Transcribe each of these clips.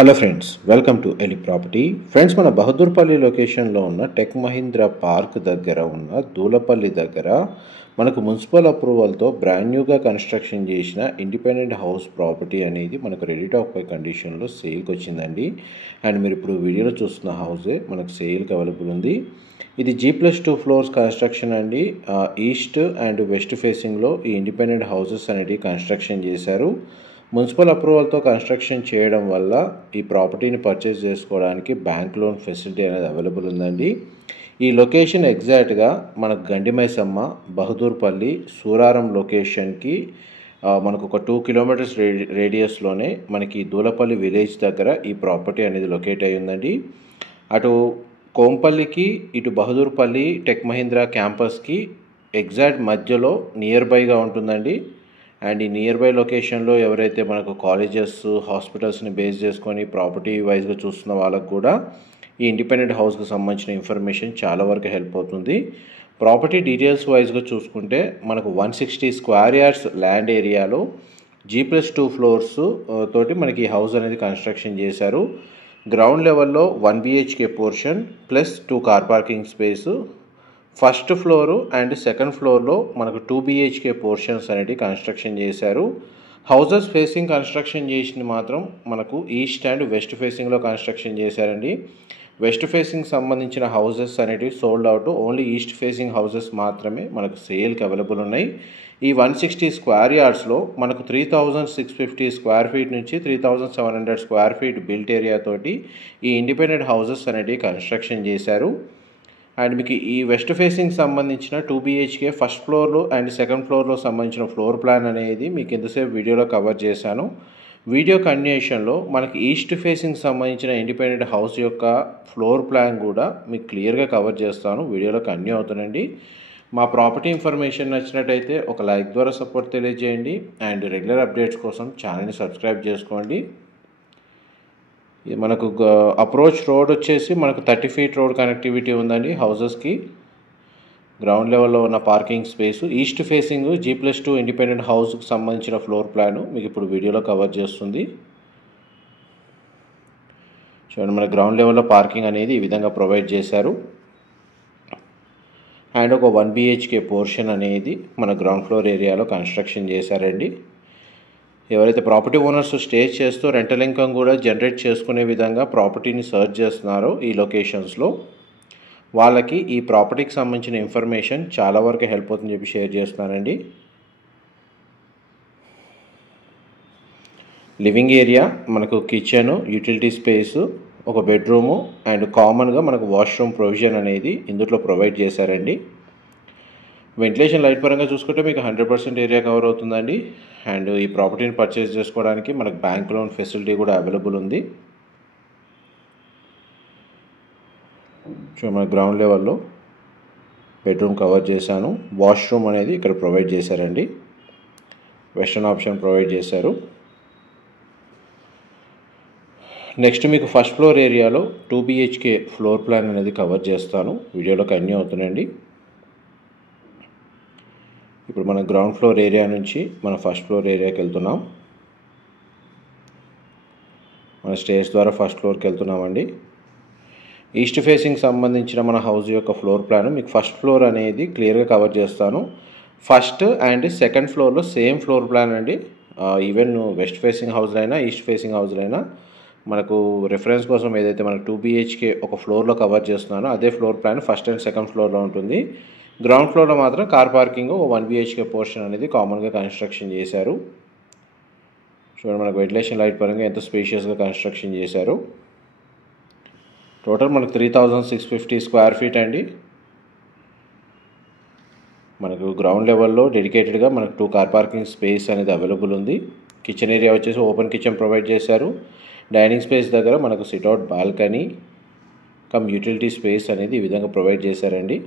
Hello friends, welcome to ఎలి property. Friends, మన బహదూర్పల్లి లొకేషన్లో ఉన్న టెక్ మహీంద్రా పార్క్ దగ్గర ఉన్న దూలపల్లి దగ్గర మనకు మున్సిపల్ అప్రూవల్తో బ్రాండ్ న్యూగా కన్స్ట్రక్షన్ చేసిన ఇండిపెండెంట్ హౌస్ ప్రాపర్టీ అనేది మనకు రెడీ టు ఆక్యుపై కండిషన్లో సేల్కి వచ్చిందండి. అండ్ మీరు ఇప్పుడు వీడియోలో చూస్తున్న హౌసే మనకు సేల్కి అవైలబుల్ ఉంది. ఇది G+2 ఫ్లోర్స్ కన్స్ట్రక్షన్ అండి. ఈస్ట్ అండ్ వెస్ట్ ఫేసింగ్లో ఈ ఇండిపెండెంట్ హౌసెస్ అనేవి కన్స్ట్రక్షన్ చేశారు. మున్సిపల్ అప్రూవల్తో కన్స్ట్రక్షన్ చేయడం వల్ల ఈ ప్రాపర్టీని పర్చేస్ చేసుకోవడానికి బ్యాంక్ లోన్ ఫెసిలిటీ అనేది అవైలబుల్ ఉందండి. ఈ లొకేషన్ ఎగ్జాక్ట్గా మనకు గండిమైసమ్మ, బహదూర్పల్లి, సూరారం లొకేషన్కి మనకు ఒక 2 కిలోమీటర్స్ రేడియస్లోనే మనకి దూలపల్లి విలేజ్ దగ్గర ఈ ప్రాపర్టీ అనేది లొకేట్ అయి ఉందండి. అటు కోంపల్లికి, ఇటు బహదూర్పల్లి టెక్ మహీంద్రా క్యాంపస్కి ఎగ్జాక్ట్ మధ్యలో నియర్ బైగా ఉంటుందండి. అండ్ ఈ నియర్ బై లొకేషన్లో ఎవరైతే మనకు కాలేజెస్, హాస్పిటల్స్ని బేస్ చేసుకొని ప్రాపర్టీ వైజ్గా చూస్తున్న వాళ్ళకు కూడా ఈ ఇండిపెండెంట్ హౌస్కి సంబంధించిన ఇన్ఫర్మేషన్ చాలా వరకు హెల్ప్ అవుతుంది. ప్రాపర్టీ డీటెయిల్స్ వైజ్గా చూసుకుంటే మనకు 160 స్క్వేర్ యార్డ్స్ ల్యాండ్ ఏరియాలో G+2 ఫ్లోర్స్ తోటి మనకి ఈ హౌస్ అనేది కన్స్ట్రక్షన్ చేశారు. గ్రౌండ్ లెవెల్లో 1 BHK portion plus 2 car parking space, first floor and second ఫ్లోర్లో మనకు 2 BHK పోర్షన్స్ అనేవి కన్స్ట్రక్షన్ చేశారు. హౌసెస్ ఫేసింగ్ కన్స్ట్రక్షన్ చేసింది మాత్రం మనకు ఈస్ట్ అండ్ వెస్ట్ ఫేసింగ్లో కన్స్ట్రక్షన్ చేశారండి. వెస్ట్ ఫేసింగ్ సంబంధించిన హౌసెస్ అనేటివి sold out. Only east facing houses మాత్రమే మనకు సేల్కి అవైలబుల్ ఉన్నాయి. ఈ 160 స్క్వేర్ యార్డ్స్లో మనకు 3650 స్క్వేర్ ఫీట్ నుంచి 3700 స్క్వేర్ ఫీట్ బిల్ట్ ఏరియా తోటి ఈ ఇండిపెండెంట్ హౌసెస్ అనేటివి కన్స్ట్రక్షన్ చేశారు. అండ్ మీకు ఈ వెస్ట్ ఫేసింగ్ సంబంధించిన 2 BHK ఫస్ట్ ఫ్లోర్లో అండ్ సెకండ్ ఫ్లోర్లో సంబంధించిన ఫ్లోర్ ప్లాన్ అనేది మీకు ఎంతసేపు వీడియోలో కవర్ చేశాను. వీడియో కంటిన్యూషన్లో మనకి ఈస్ట్ ఫేసింగ్ సంబంధించిన ఇండిపెండెంట్ హౌస్ యొక్క ఫ్లోర్ ప్లాన్ కూడా మీకు క్లియర్గా కవర్ చేస్తాను. వీడియోలో కంటిన్యూ అవుతానండి. మా ప్రాపర్టీ ఇన్ఫర్మేషన్ నచ్చినట్టయితే ఒక లైక్ ద్వారా సపోర్ట్ తెలియజేయండి. అండ్ రెగ్యులర్ అప్డేట్స్ కోసం ఛానల్ని సబ్స్క్రైబ్ చేసుకోండి. మనకు అప్రోచ్ రోడ్ వచ్చేసి మనకు 30 ఫీట్ రోడ్ కనెక్టివిటీ ఉందండి హౌసెస్కి. గ్రౌండ్ లెవెల్లో ఉన్న parking space, east facing G+2 independent హౌస్కి సంబంధించిన ఫ్లోర్ ప్లాను మీకు ఇప్పుడు వీడియోలో కవర్ చేస్తుంది. చూడండి, మన గ్రౌండ్ లెవెల్లో పార్కింగ్ అనేది ఈ విధంగా ప్రొవైడ్ చేశారు. అండ్ ఒక 1 BHK పోర్షన్ అనేది మన గ్రౌండ్ ఫ్లోర్ ఏరియాలో కన్స్ట్రక్షన్ చేశారండి. ఎవరైతే ప్రాపర్టీ ఓనర్స్ స్టే చేస్తూ రెంటల్ ఇన్కమ్ కూడా జనరేట్ చేసుకునే విధంగా ప్రాపర్టీని సర్చ్ చేస్తున్నారో ఈ లొకేషన్స్లో వాళ్ళకి ఈ ప్రాపర్టీకి సంబంధించిన ఇన్ఫర్మేషన్ చాలా వరకు హెల్ప్ అవుతుందని చెప్పి షేర్ చేస్తున్నానండి. లివింగ్ ఏరియా మనకు కిచెను, యూటిలిటీ స్పేసు, ఒక బెడ్రూము అండ్ కామన్గా మనకు వాష్రూమ్ ప్రొవిజన్ అనేది ఇందులో ప్రొవైడ్ చేశారండి. వెంటిలేషన్ లైట్ పరంగా చూసుకుంటే మీకు 100% ఏరియా కవర్ అవుతుందండి. అండ్ ఈ ప్రాపర్టీని పర్చేస్ చేసుకోవడానికి మనకు బ్యాంక్ లోన్ ఫెసిలిటీ కూడా అవైలబుల్ ఉంది. సో మన గ్రౌండ్ లెవెల్లో బెడ్రూమ్ కవర్ చేశాను. వాష్రూమ్ అనేది ఇక్కడ ప్రొవైడ్ చేశారండి. వెస్టర్న్ ఆప్షన్ ప్రొవైడ్ చేశారు. నెక్స్ట్ మీకు ఫస్ట్ ఫ్లోర్ ఏరియాలో 2 BHK ఫ్లోర్ ప్లాన్ అనేది కవర్ చేస్తాను. వీడియోలో కంటిన్యూ అవుతుందండి. ఇప్పుడు మన గ్రౌండ్ ఫ్లోర్ ఏరియా నుంచి మన ఫస్ట్ ఫ్లోర్ ఏరియాకి వెళ్తున్నాం. మన స్టేర్స్ ద్వారా ఫస్ట్ ఫ్లోర్కి వెళ్తున్నామండి. ఈస్ట్ ఫేసింగ్ సంబంధించిన మన హౌస్ యొక్క ఫ్లోర్ ప్లాన్ మీకు ఫస్ట్ ఫ్లోర్ అనేది క్లియర్గా కవర్ చేస్తాను. ఫస్ట్ అండ్ సెకండ్ ఫ్లోర్లో సేమ్ ఫ్లోర్ ప్లాన్ అండి. ఈవెన్ వెస్ట్ ఫేసింగ్ హౌస్లైనా ఈస్ట్ ఫేసింగ్ హౌస్లైనా మనకు రెఫరెన్స్ కోసం ఏదైతే మనకు 2 BHK ఒక ఫ్లోర్లో కవర్ చేస్తున్నానో అదే floor plan first and second ఫ్లోర్లో ఉంటుంది. గ్రౌండ్ ఫ్లోర్లో మాత్రం కార్ పార్కింగ్ 1 BHK పోర్షన్ అనేది కామన్గా కన్స్ట్రక్షన్ చేశారు. చూడండి, మనకు వెంటిలేషన్ లైట్ పరంగా ఎంత స్పేషియస్గా కన్స్ట్రక్షన్ చేశారు. టోటల్ మనకు 3650 స్క్వేర్ ఫీట్ అండి. మనకు గ్రౌండ్ లెవెల్లో డెడికేటెడ్గా మనకు 2 కార్ పార్కింగ్ స్పేస్ అనేది అవైలబుల్ ఉంది. కిచెన్ ఏరియా వచ్చేసి ఓపెన్ కిచెన్ ప్రొవైడ్ చేశారు. డైనింగ్ స్పేస్ దగ్గర మనకు sit-out balcony come utility space అనేది ఈ విధంగా ప్రొవైడ్ చేశారండి.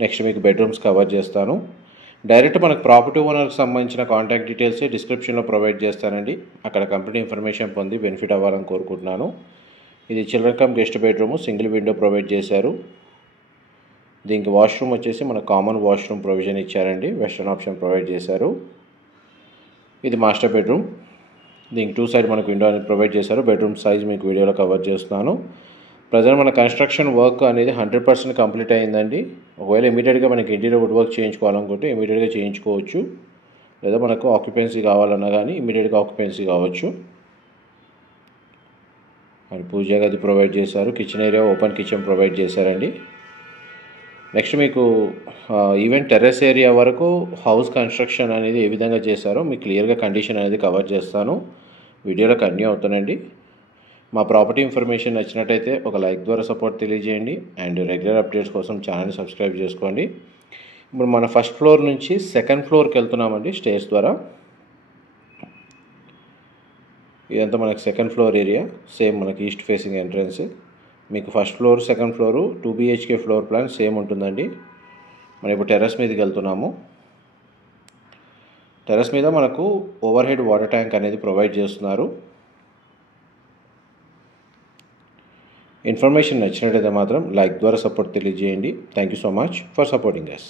నెక్స్ట్ మీకు బెడ్రూమ్స్ కవర్ చేస్తాను. డైరెక్ట్ మనకు ప్రాపర్టీ ఓనర్కి సంబంధించిన కాంటాక్ట్ డీటెయిల్స్ డిస్క్రిప్షన్లో ప్రొవైడ్ చేస్తానండి. అక్కడ కంప్లీట్ ఇన్ఫర్మేషన్ పొంది బెనిఫిట్ అవ్వాలని కోరుకుంటున్నాను. ఇది children come guest bedroom, single window provide చేశారు. దీనికి వాష్రూమ్ వచ్చేసి మనకు కామన్ వాష్రూమ్ ప్రొవిజన్ ఇచ్చారండి. వెస్టర్న్ ఆప్షన్ ప్రొవైడ్ చేశారు. ఇది మాస్టర్ బెడ్రూమ్. దీనికి 2 సైడ్ మనకు విండో అనేది ప్రొవైడ్ చేశారు. బెడ్రూమ్ సైజ్ మీకు వీడియోలో కవర్ చేస్తున్నాను. ప్రజెంట్ మన కన్స్ట్రక్షన్ వర్క్ అనేది 100% కంప్లీట్ అయిందండి. ఒకవేళ ఇమీడియట్గా మనకి ఇంటీరియర్ వుడ్ వర్క్ చేయించుకోవాలనుకుంటే ఇమీడియట్గా చేయించుకోవచ్చు, లేదా మనకు ఆక్యుపెన్సీ కావాలన్నా కానీ ఇమీడియట్గా ఆక్యుపెన్సీ కావచ్చు. అండ్ పూజా గది ప్రొవైడ్ చేశారు. Kitchen area open kitchen provide చేశారండి. నెక్స్ట్ మీకు ఈవెన్ టెర్రస్ ఏరియా వరకు హౌస్ కన్స్ట్రక్షన్ అనేది ఏ విధంగా చేశారో మీకు క్లియర్గా కండిషన్ అనేది కవర్ చేస్తాను. వీడియోలో కంటిన్యూ అవుతానండి. మా ప్రాపర్టీ ఇన్ఫర్మేషన్ నచ్చినట్టయితే ఒక లైక్ ద్వారా సపోర్ట్ తెలియజేయండి. అండ్ రెగ్యులర్ అప్డేట్స్ కోసం ఛానల్ని సబ్స్క్రైబ్ చేసుకోండి. ఇప్పుడు మన ఫస్ట్ ఫ్లోర్ నుంచి సెకండ్ ఫ్లోర్కి వెళ్తున్నామండి స్టేర్స్ ద్వారా. ఇదంతా మనకి సెకండ్ ఫ్లోర్ ఏరియా. సేమ్ మనకి ఈస్ట్ ఫేసింగ్ ఎంట్రన్స్. మీకు first floor second floor 2 BHK floor plan same ఉంటుందండి. మనం ఇప్పుడు టెర్రస్ మీదకి వెళ్తున్నాము. టెర్రస్ మీద మనకు ఓవర్ హెడ్ వాటర్ ట్యాంక్ అనేది ప్రొవైడ్ చేస్తున్నారు. ఇన్ఫర్మేషన్ నచ్చినట్టయితే మాత్రం లైక్ ద్వారా సపోర్ట్ తెలియజేయండి. Thank you so much for supporting us.